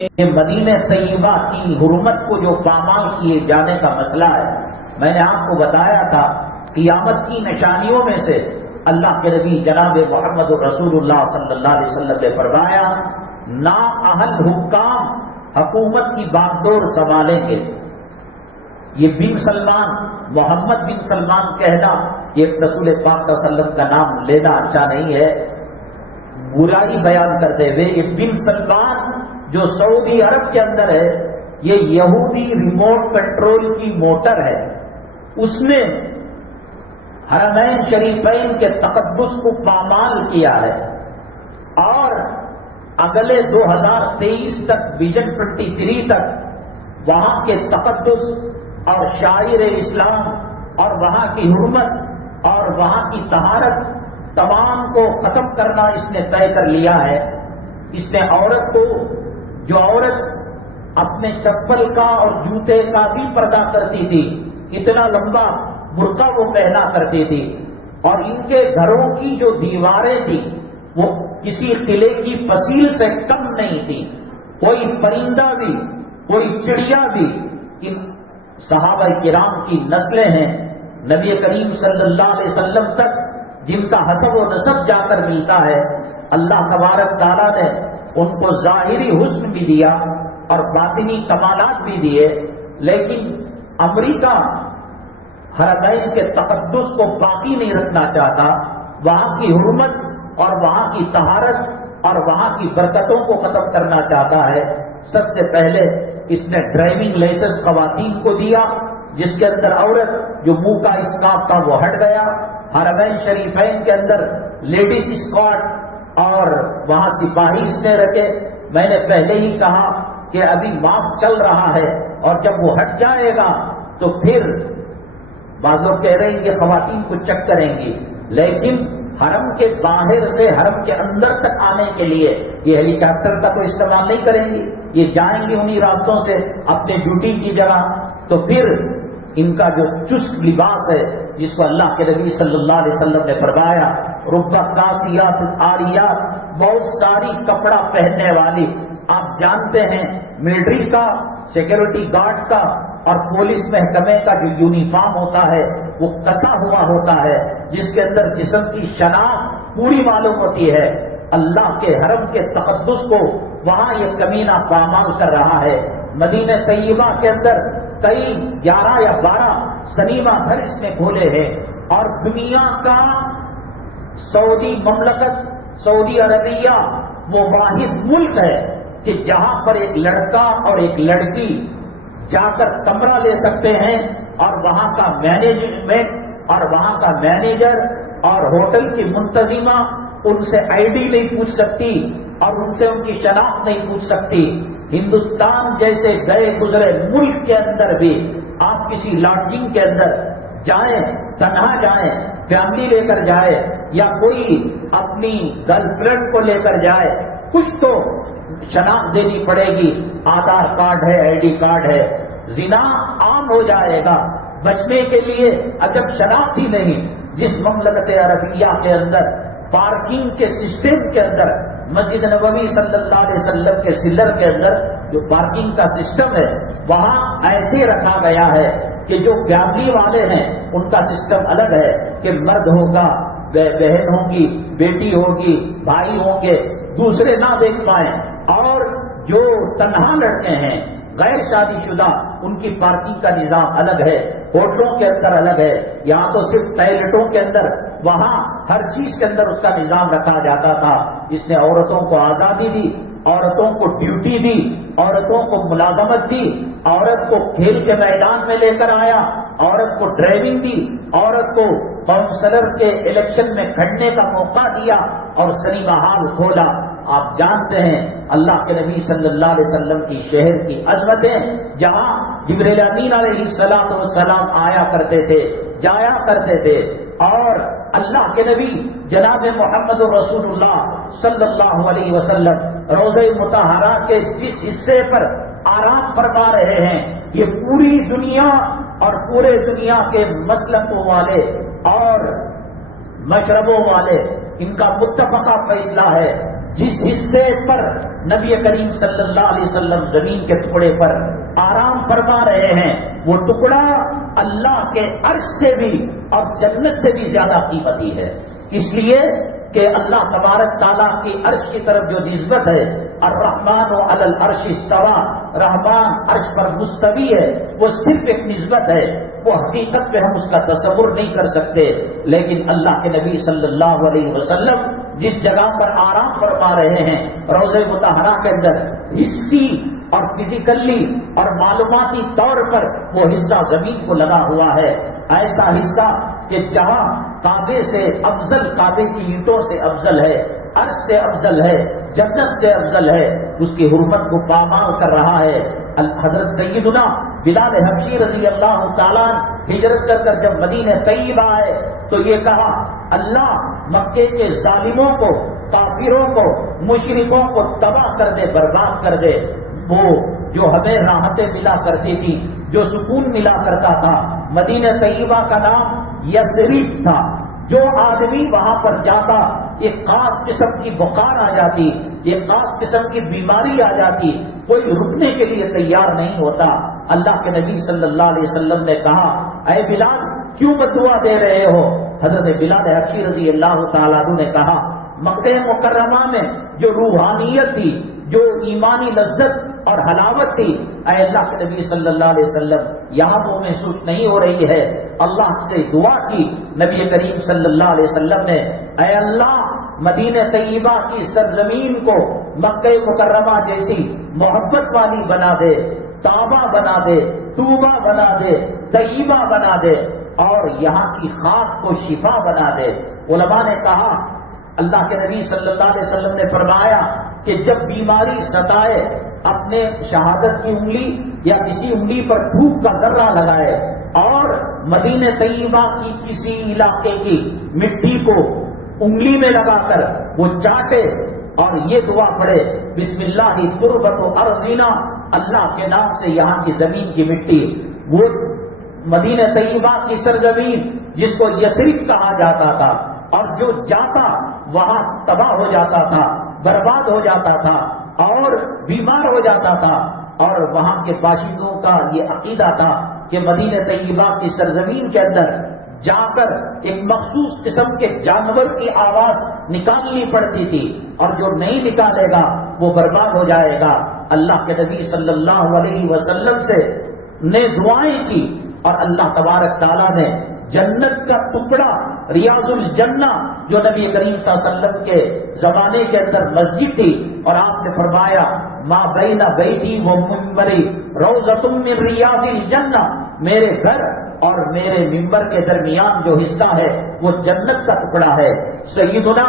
مدینہ طیبہ کی حرمت کو جو پامال کیے جانے کا مسئلہ ہے، میں نے آپ کو بتایا تھا قیامت کی نشانیوں میں سے اللہ کے نبی جناب محمد رسول اللہ صلی اللہ علیہ وسلم نے فرمایا نااہل حکام حکومت کی باغڈور سنبھالیں گے۔ یہ بن سلمان، محمد بن سلمان کہنا یہ رسول پاک صلی اللہ علیہ وسلم کا نام لینا اچھا نہیں ہے، برائی بیان کرتے ہوئے یہ بن سلمان جو سعودی عرب کے اندر ہے، یہ یہودی ریموٹ کنٹرول کی موٹر ہے، اس نے حرمین شریفین کے تقدس کو پامال کیا ہے اور اگلے 2023 تک ویژن 23 تک وہاں کے تقدس اور شاعر اسلام اور وہاں کی حرمت اور وہاں کی طہارت تمام کو ختم کرنا اس نے طے کر لیا ہے۔ اس نے عورت کو، جو عورت اپنے چپل کا اور جوتے کا بھی پردہ کرتی تھی، اتنا لمبا برقع وہ پہنا کرتی تھی، اور ان کے گھروں کی جو دیواریں تھی وہ کسی قلعے کی فصیل سے کم نہیں تھی، کوئی پرندہ بھی، کوئی چڑیا بھی، ان صحابہ کرام کی نسلیں ہیں نبی کریم صلی اللہ علیہ وسلم تک جن کا حسب و نسب جا کر ملتا ہے۔ اللہ تبارک تعالیٰ نے ان کو ظاہری حسن بھی دیا اور باطنی کمالات بھی دیے، لیکن امریکہ حرمین کے تقدس کو باقی نہیں رکھنا چاہتا، وہاں کی حرمت اور وہاں کی طہارت اور وہاں کی برکتوں کو ختم کرنا چاہتا ہے۔ سب سے پہلے اس نے ڈرائیونگ لائسنس خواتین کو دیا، جس کے اندر عورت جو منہ کا اسکارف تھا وہ ہٹ گیا۔ حرمین شریفین کے اندر لیڈیز اسکارٹ اور وہاں سپاہی اس نے رکھے۔ میں نے پہلے ہی کہا کہ ابھی ماسک چل رہا ہے اور جب وہ ہٹ جائے گا تو پھر بعض لوگ کہہ رہے ہیں کہ خواتین کو چیک کریں گی، لیکن حرم کے باہر سے حرم کے اندر تک آنے کے لیے یہ ہیلی کاپٹر کا تو استعمال نہیں کریں گی، یہ جائیں گی انہی راستوں سے اپنے ڈیوٹی کی جگہ۔ تو پھر ان کا جو چست لباس ہے جس کو اللہ کے نبی صلی اللہ علیہ وسلم نے فرمایا ربہ کاسیات عاریات، بہت ساری کپڑا پہننے والی، آپ جانتے ہیں ملٹری کا، سیکورٹی گارڈ کا اور پولیس محکمے کا جو یونیفارم ہوتا ہے وہ کسا ہوا ہوتا ہے، جس کے اندر جسم کی شناخت پوری معلوم ہوتی ہے۔ اللہ کے حرم کے تقدس کو وہاں یہ کمینہ پامال کر رہا ہے۔ مدینہ طیبہ کے اندر کئی 11 یا 12 سنیما گھر اس نے کھولے ہیں، اور دنیا کا سعودی مملکت، سعودی عربیہ وہ واحد ملک ہے کہ جہاں پر ایک لڑکا اور ایک لڑکی جا کر کمرہ لے سکتے ہیں، اور وہاں کا مینجمنٹ اور وہاں کا مینیجر اور ہوٹل کی منتظمہ ان سے آئی ڈی نہیں پوچھ سکتی اور ان سے ان کی شناخت نہیں پوچھ سکتی۔ ہندوستان جیسے گئے گزرے ملک کے اندر بھی آپ کسی لاڈجنگ کے اندر جائیں، تنہا جائیں، فیملی لے کر جائے یا کوئی اپنی گرل فرینڈ کو لے کر جائے، کچھ تو شناخت دینی پڑے گی، آدھار کارڈ ہے، آئی ڈی کارڈ ہے۔ زنا عام ہو جائے گا، بچنے کے لیے اجب شناخت ہی نہیں۔ جس مملکت عربیہ کے اندر پارکنگ کے سسٹم کے اندر، مسجد نبوی صلی اللہ علیہ وسلم کے سلر کے اندر جو پارکنگ کا سسٹم ہے وہاں ایسے رکھا گیا ہے کہ جو فیملی والے ہیں ان کا سسٹم الگ ہے کہ مرد ہوگا، بہن ہوگی، بیٹی ہوگی، بھائی ہوں گے، دوسرے نہ دیکھ پائیں، اور جو تنہا لڑکے ہیں غیر شادی شدہ ان کی پارکنگ کا نظام الگ ہے، ہوٹلوں کے اندر الگ ہے۔ یہاں تو صرف ٹوائلٹوں کے اندر، وہاں ہر چیز کے اندر اس کا نظام رکھا جاتا تھا۔ اس نے عورتوں کو آزادی دی، عورتوں کو ڈیوٹی دی، عورتوں کو ملازمت دی، عورت کو کھیل کے میدان میں لے کر آیا، عورت کو ڈرائیونگ دی، عورت کو کونسلر کے الیکشن میں کھڑنے کا موقع دیا اور سنیما ہال کھولا۔ آپ جانتے ہیں اللہ کے نبی صلی اللہ علیہ وسلم کی شہر کی عظمتیں، جہاں جبریل امین علیہ السلام آیا کرتے تھے، جایا کرتے تھے، اور اللہ کے نبی جناب محمد رسول اللہ صلی اللہ علیہ وسلم روضہ مطہرہ کے جس حصے پر آرام فرما رہے ہیں، یہ پوری دنیا اور پورے دنیا کے مسلکوں والے اور مشربوں والے ان کا متفقہ فیصلہ ہے جس حصے پر نبی کریم صلی اللہ علیہ وسلم زمین کے ٹکڑے پر آرام فرما رہے ہیں، وہ ٹکڑا اللہ کے عرش سے بھی اور جنت سے بھی زیادہ قیمتی ہے، اس لیے کہ اللہ تبارک تعالیٰ کی عرش کی طرف جو نسبت ہے، الرحمن علی العرش استویٰ، رحمان عرش پر مستوی ہے، وہ صرف ایک نسبت ہے، وہ حقیقت میں ہم اس کا تصور نہیں کر سکتے، لیکن اللہ کے نبی صلی اللہ علیہ وسلم جس جگہ پر آرام فرما رہے ہیں روضہ مطہرہ کے اندر، حصی اور فزیکلی اور معلوماتی طور پر وہ حصہ زمین کو لگا ہوا ہے، ایسا حصہ کہ جہاں کعبے سے افضل، کعبے کی اینٹوں سے افضل ہے، عرش سے افضل ہے، جنت سے افضل ہے، اس کی حرمت کو پامال کر رہا ہے۔ حضرت سیدنا بلال حبشی رضی اللہ تعالیٰ ہجرت کر کر جب مدینہ طیبہ آئے تو یہ کہا، اللہ مکے کے ظالموں کو، کافروں کو، مشرکوں کو تباہ کر دے، برباد کر دے۔ وہ جو ہمیں راحتیں ملا کرتی تھی، جو سکون ملا کرتا تھا، مدینہ طیبہ کا نام یثرب تھا، جو آدمی وہاں پر جاتا ایک خاص قسم کی بخار آ جاتی، ایک خاص قسم کی بیماری آ جاتی، کوئی رکنے کے لیے تیار نہیں ہوتا۔ اللہ کے نبی صلی اللہ علیہ وسلم نے کہا، اے بلال کیوں بددعا دے رہے ہو؟ حضرت بلال حبشی رضی اللہ تعالیٰ عنہ نے کہا، مکہ مکرمہ میں جو روحانیت تھی، جو ایمانی لذت اور حلاوت تھی، اے اللہ کے نبی صلی اللہ علیہ وسلم یہاں وہ محسوس نہیں ہو رہی ہے۔ اللہ سے دعا کی، نبی کریم صلی اللہ علیہ وسلم نے، اے اللہ مدینہ طیبہ کی سرزمین کو مکہ مکرمہ جیسی محبت والی بنا دے، تابہ بنا دے، طوبہ بنا دے، طیبہ بنا دے، اور یہاں کی خاک کو شفا بنا دے۔ علماء نے کہا، اللہ کے نبی صلی اللہ علیہ وسلم نے فرمایا کہ جب بیماری ستائے، اپنے شہادت کی انگلی یا کسی انگلی پر تھوک کا ذرہ لگائے اور مدینہ طیبہ کی کسی علاقے کی مٹی کو انگلی میں لگا کر وہ چاٹے اور یہ دعا پڑھے، بسم اللہ تربت ارضنا، اللہ کے نام سے یہاں کی زمین کی مٹی، وہ مدینہ طیبہ کی سرزمین جس کو یثرب کہا جاتا تھا، اور جو جاتا وہاں تباہ ہو جاتا تھا، برباد ہو جاتا تھا اور بیمار ہو جاتا تھا۔ اور وہاں کے باشندوں کا یہ عقیدہ تھا کہ مدینہ طیبہ کی سرزمین کے اندر جا کر ایک مخصوص قسم کے جانور کی آواز نکالنی پڑتی تھی، اور جو نہیں نکالے گا وہ برباد ہو جائے گا۔ اللہ کے نبی صلی اللہ علیہ وسلم سے نے دعائیں کی، اور اللہ تبارک تعالیٰ نے جنت کا ٹکڑا، ریاض الجنہ، جو نبی کریم صلی اللہ علیہ وسلم کے زمانے کے اندر مسجد تھی، اور آپ نے فرمایا، ما بین بیتی و منبری روضۃ من ریاض الجنہ، میرے گھر اور میرے منبر کے درمیان جو حصہ ہے وہ جنت کا ٹکڑا ہے۔ سیدنا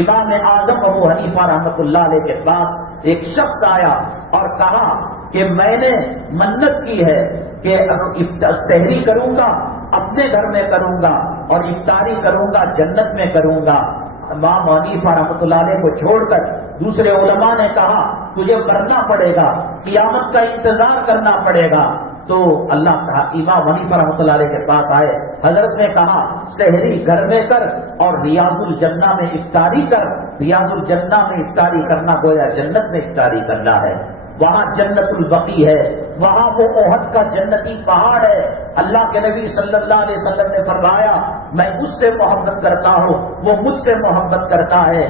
امام اعظم ابو حنیفہ رحمۃ اللہ علیہ کے پاس ایک شخص آیا اور کہا کہ میں نے منت کی ہے کہ سحری کروں گا اپنے گھر میں کروں گا اور افطاری کروں گا جنت میں کروں گا۔ امام حنیفہ رحمۃ اللہ علیہ کو چھوڑ کر دوسرے علماء نے کہا، تجھے مرنا پڑے گا، قیامت کا انتظار کرنا پڑے گا۔ تو اللہ کا امام حنیفہ رحمۃ اللہ علیہ کے پاس آئے، حضرت نے کہا، سحری گھر میں کر اور ریاض الجنہ میں افطاری کر۔ ریاض الجنہ میں افطاری کرنا گویا جنت میں افطاری کرنا ہے۔ وہاں جنت البقیع ہے، وہاں وہ احد کا جنتی پہاڑ ہے۔ اللہ کے نبی صلی اللہ علیہ وسلم نے فرمایا، میں اس سے محبت کرتا ہوں، وہ مجھ سے محبت کرتا ہے۔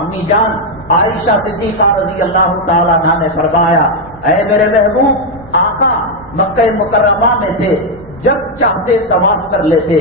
امی جان عائشہ صدیقہ رضی اللہ تعالیٰ عنہا نے فرمایا، اے میرے محبوب آقا مکہ مکرمہ میں تھے، جب چاہتے طواف کر لیتے،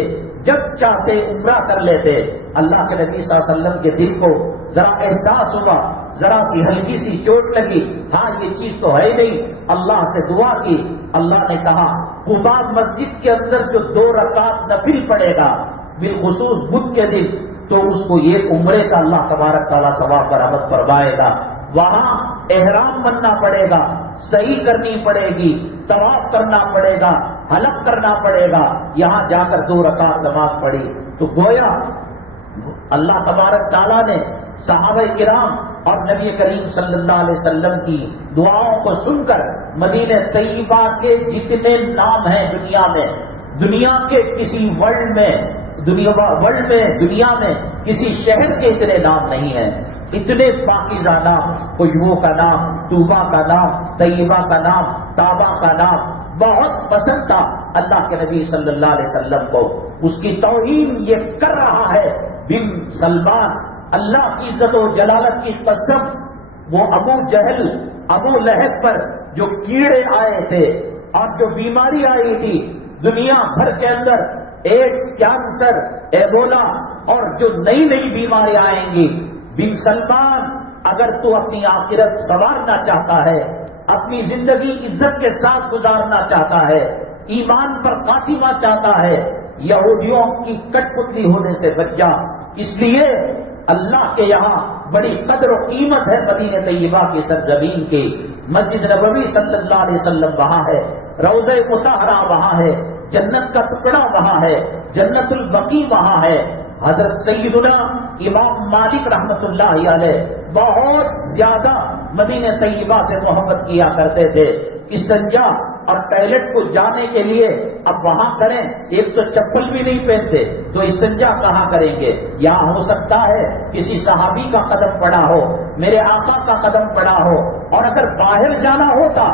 جب چاہتے عمرہ کر لیتے۔ اللہ کے نبی صلی اللہ علیہ وسلم کے دل کو ذرا احساس ہوا، ذرا سی ہلکی سی چوٹ لگی، ہاں یہ چیز تو ہے نہیں۔ اللہ سے دعا کی، اللہ نے کہا قباء مسجد کے اندر جو 2 رکعت نفل پڑے گا بالخصوص بدھ کے دن، تو اس کو یہ عمرے کا اللہ تبارک تعالیٰ ثواب برآمد فرمائے گا۔ وہاں احرام بننا پڑے گا، صحیح کرنی پڑے گی، طواف کرنا پڑے گا، حلق کرنا پڑے گا، یہاں جا کر 2 رکعت نماز پڑھی۔ تو گویا اللہ تبارک تعالیٰ نے صحابہ کرام اور نبی کریم صلی اللہ علیہ وسلم کی دعاؤں کو سن کر مدینہ طیبہ کے جتنے نام ہیں دنیا کے کسی دنیا میں کسی شہر کے اتنے نام نہیں ہیں۔ اتنے پاکیزہ نام، خوشبو کا نام، طوبہ کا نام، طیبہ کا نام، تابہ کا نام بہت پسند تھا اللہ کے نبی صلی اللہ علیہ وسلم کو. اس کی توہین یہ کر رہا ہے بن سلمان. اللہ کی عزت و جلالت کی قسم، وہ ابو جہل، ابو لہب پر جو کیڑے آئے تھے اور جو بیماری آئی تھی دنیا بھر کے اندر، ایڈز، کینسر، ایبولا اور جو نئی نئی بیماریاں آئیں گی، بن سلمان اگر تو اپنی آخرت سنوارنا چاہتا ہے، اپنی زندگی عزت کے ساتھ گزارنا چاہتا ہے، ایمان پر خاتمہ چاہتا ہے، یہودیوں کی کٹ پتلی ہونے سے بچ جا. اس لیے اللہ کے یہاں بڑی قدر و قیمت ہے مدینہ طیبہ کی سرزمین کی. مسجد نبوی صلی اللہ علیہ وسلم وہاں ہے، روضہ مطہرہ وہاں ہے، جنت کا ٹکڑا وہاں ہے، جنت البقیع وہاں ہے. حضرت سیدنا امام مالک رحمت اللہ علیہ بہت زیادہ مدینہ طیبہ سے محبت کیا کرتے تھے. استنجا اور ٹوائلٹ کو جانے کے لیے اب وہاں کریں، ایک تو چپل بھی نہیں پہنتے تو استنجا کہاں کریں گے؟ یہاں ہو سکتا ہے کسی صحابی کا قدم پڑا ہو، میرے آقا کا قدم پڑا ہو، اور اگر باہر جانا ہوتا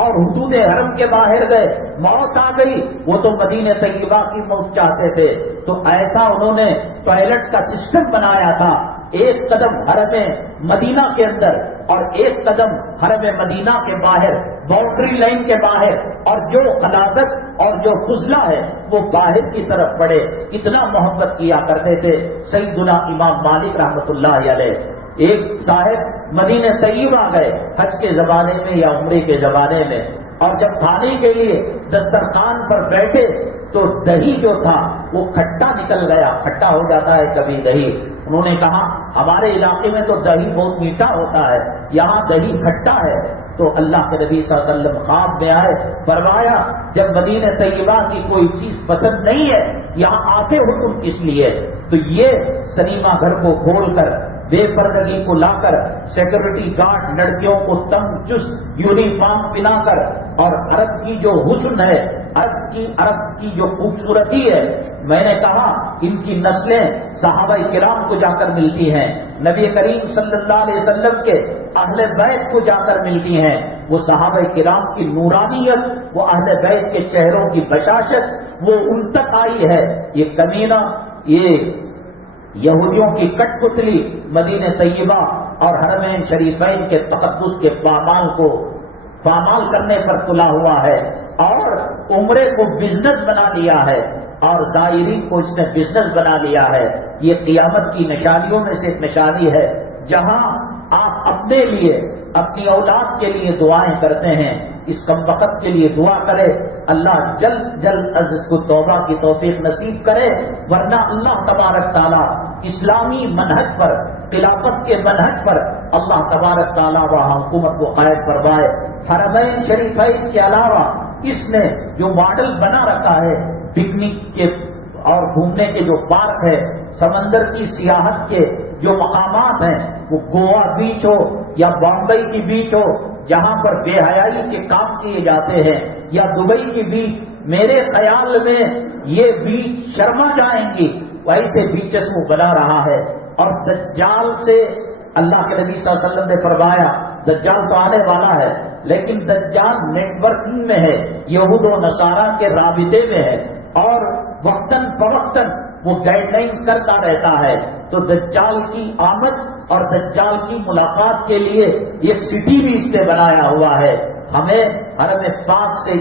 اور حدود حرم کے باہر گئے، موت آ گئی، وہ تو مدینہ طیبہ کی موت چاہتے تھے. تو ایسا انہوں نے ٹوائلٹ کا سسٹم بنایا تھا، ایک قدم حرم مدینہ کے اندر اور ایک قدم حرم مدینہ کے باہر، باؤنڈری لائن کے باہر، اور جو غلاظت اور جو فضلہ ہے وہ باہر کی طرف پڑے. اتنا محبت کیا کرتے تھے سیدنا امام مالک رحمت اللہ علیہ. ایک صاحب مدینہ طیبہ گئے حج کے زمانے میں یا عمرے کے زمانے میں، اور جب کھانے کے لیے دسترخوان پر بیٹھے تو دہی جو تھا وہ کھٹا نکل گیا. کھٹا ہو جاتا ہے کبھی دہی. انہوں نے کہا ہمارے علاقے میں تو دہی بہت میٹھا ہوتا ہے، یہاں دہی کھٹا ہے. تو اللہ کے نبی صلی اللہ علیہ وسلم خواب میں آئے، فرمایا جب مدینہ طیبہ کی کوئی چیز پسند نہیں ہے یہاں آتے ہو تم کس لیے؟ تو یہ سنیما گھر کو کھول کر، بے پردگی کو لا کر، سیکورٹی گارڈ لڑکیوں کو تنگ چست یونیفارم پہنا کر، اور عرب کی جو حسن ہے، عرب کی جو خوبصورتی ہے، میں نے کہا ان کی نسلیں صحابہ کرام کو جا کر ملتی ہیں، نبی کریم صلی اللہ علیہ وسلم کے اہل بیت کو جا کر ملتی ہیں. وہ صحابہ کرام کی نورانیت، وہ اہل بیت کے چہروں کی بشاشت وہ ان تک آئی ہے. یہ کمینہ، یہ یہودیوں کی کٹ پتلی مدینہ طیبہ اور حرمین شریفین کے تقدس کے پامال کرنے پر تلا ہوا ہے، اور عمرے کو بزنس بنا لیا ہے، اور زائرین کو اس نے بزنس بنا لیا ہے. یہ قیامت کی نشانیوں میں سے ایک نشانی ہے، جہاں آپ اپنے لیے، اپنی اولاد کے لیے دعائیں کرتے ہیں. اس کم وقت کے لیے دعا کرے، اللہ جلد جلد از اس کو توبہ کی توفیق نصیب کرے، ورنہ اللہ تبارک تعالیٰ اسلامی منہج پر، خلافت کے منہج پر اللہ تبارک تعالیٰ وہاں حکومت کو قائم فرمائے. حرمین شریفین کے علاوہ اس نے جو ماڈل بنا رکھا ہے پکنک کے اور گھومنے کے جو پارک ہے، سمندر کی سیاحت کے جو مقامات ہیں، وہ گوا بیچ ہو یا بامبئی کی بیچ ہو جہاں پر بے حیائی کے کام کیے جاتے ہیں، یا دبئی کی بیچ، میرے خیال میں یہ بیچ شرما جائیں گی ویسے بیچز کو بنا رہا ہے. اور دجال سے اللہ کے نبی صلی اللہ علیہ وسلم نے فرمایا دجال تو آنے والا ہے، لیکن دجال نیٹ ورکنگ میں ہے، یہود و نصارہ کے رابطے میں ہے، اور وقتاً فوقتاً وہ گائیڈ لائنز کرتا رہتا ہے. تو دجال کی آمد اور دجال کی ملاقات کے لیے ایک سٹی بھی اس نے بنایا ہوا ہے. ہمیں حرم پاک سے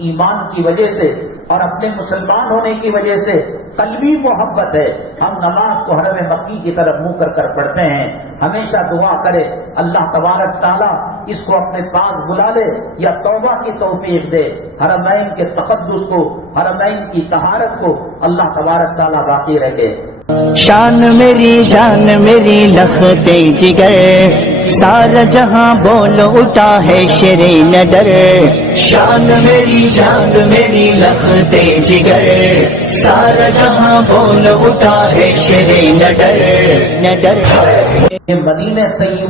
ایمان کی وجہ سے اور اپنے مسلمان ہونے کی وجہ سے قلبی محبت ہے. ہم نماز کو حرم مکی کی طرف منہ کر پڑھتے ہیں. ہمیشہ دعا کرے اللہ تبارک تعالیٰ اس کو اپنے پاس بلا لے یا توبہ کی توفیق دے. حرمین کے تقدس کو، حرمین کی طہارت کو اللہ تبارک تعالیٰ باقی رکھے. شان میری جان میری لختے جگر، سارا جہاں بول اٹھا ہے شیر نڈر. شان میری جان میری لختے جگر، سارا جہاں بول اٹھا ہے شیر نڈر. مدینہ طیبہ